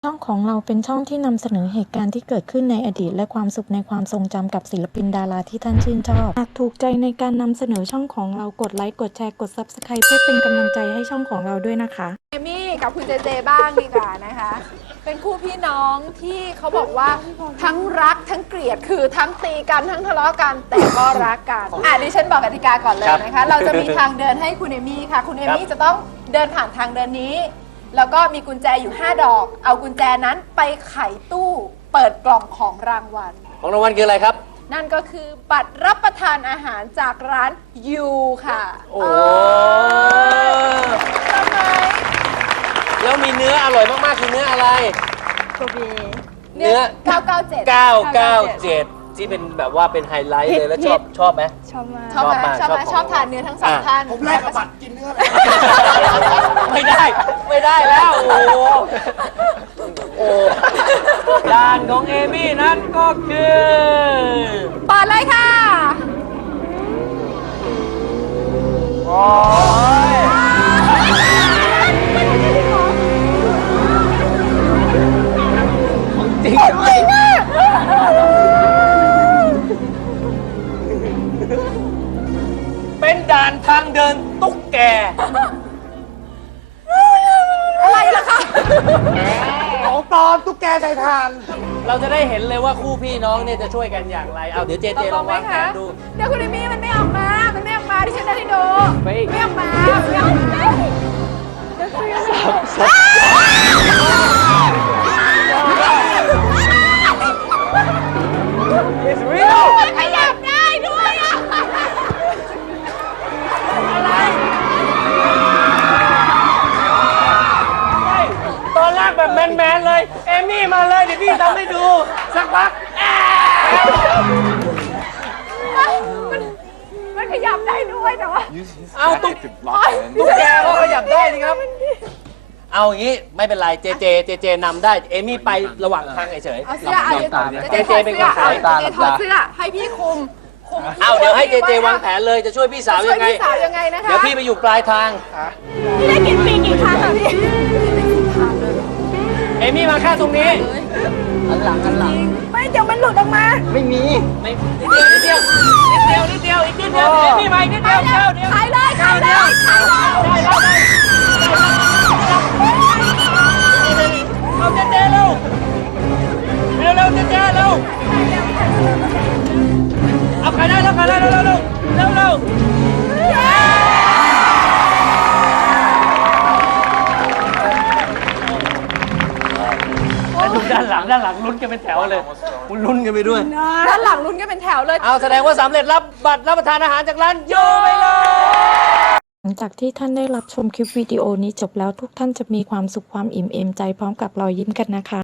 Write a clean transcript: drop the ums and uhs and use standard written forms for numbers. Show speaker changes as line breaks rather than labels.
ช่องของเราเป็นช่องที่นำเสนอเหตุการณ์ที่เกิดขึ้นในอดีตและความสุขในความทรงจำกับศิลปินดาราที่ท่านชื่นชอบหากถูกใจในการนำเสนอช่องของเรากดไลค์กดแชร์กด Subscribe เพื่อเป็นกำลังใจให้ช่องของเราด้วยนะคะ
เอมี่กับคุณเจเจบ้างดีกว่านะคะ เป็นคู่พี่น้องที่เขาบอกว่าทั้งรักทั้งเกลียดคือทั้งตีกันทั้งทะเลาะกันแต่ก็รักกันดิฉันบอกกติกาก่อนเลยนะคะ เราจะมีทางเดินให้คุณเอมี่ค่ะคุณเอมี่จะต้องเดินผ่านทางเดินนี้แล้วก็มีกุญแจอยู่5 ดอกเอากุญแจนั้นไปไขตู้เปิดกล่องของรางวัล
ของรางวัลคืออะไรครับ
นั่นก็คือบัตรรับประทานอาหารจากร้านยูค่ะ
โอ้
ทำไม
แล้วมีเนื้ออร่อยมากๆคือเนื้ออะไร
โกเบเนื้อ997
ที่เป็นแบบว่าเป็นไฮไลท์เลยแล้วชอบไหม
ชอบมากชอบทานเนื้อทั้งสองท่าน
ผมแลกกับบัตรกินเนื้อเลย
ไม่ได้แล้วโอ้จานของเอมี่นั้นก็คือ
เปิดเลยค่ะ
โอ้ยจริงเป็นด่านทางเดินตุ๊กแก
อะไรล่ะคะ
ของปลอมตุ๊กแกไทยทาน
เราจะได้เห็นเลยว่าคู่พี่น้องเนี่ยจะช่วยกันอย่างไรเอาเดี๋ยวเจลองวางแผนดู
เดี๋ยวคุณเอมี่มันไม่ออกมาที่ฉันได้ให้ดูไม่ออกมา
It's real
มันขยับได้ด้วยอะ
ตอนแรกแบบแมนๆเลยเอมี่มาเลยเดี๋ยวพี่ทำให้ดูสักพัก
มันขยับได้ด้วยแต่ว่า
เอาตุ๊กแกก็ขยับได้สิครับเอาอย่างนี้ไม่เป็นไรเจนำได้เอมี่ไประหว่างทางเฉย
เอาเสื้อเจเป็นคนขายถอดเสื้อให้พี่คุม
เอาเดี๋ยวให้เจวางแผนเลยจะช่วยพี่สาวยังไง
นะคะ
เดี๋ยวพี่ไปอยู่ปลายทาง
พี่ได้กินฟรีกี่ครั้งอะพี่
เอมี่มาแค่ตรงนี้
อันหลัง
ไม่เดี๋ยวมันหลุดออกมา
ไม่มี
นิดเดียวอีกนิดเดียวเอมี่มาอีกนิดเดียว
ขายเลย
เอาเจเร็วเร็วเจเร็วเอาขายได้แล้วเร็วด้านหลังลุ้นกันเป็นแถวเลยคุณลุ้นกันไปด้วย
ด้านหลังลุ้นกันเป็นแถวเลย
เอาแสดงว่าสำเร็จรับบัตรรับประทานอาหารจากร้านโยไปเลย
หลังจากที่ท่านได้รับชมคลิปวิดีโอนี้จบแล้วทุกท่านจะมีความสุขความอิ่มเอมใจพร้อมกับรอยยิ้มกันนะคะ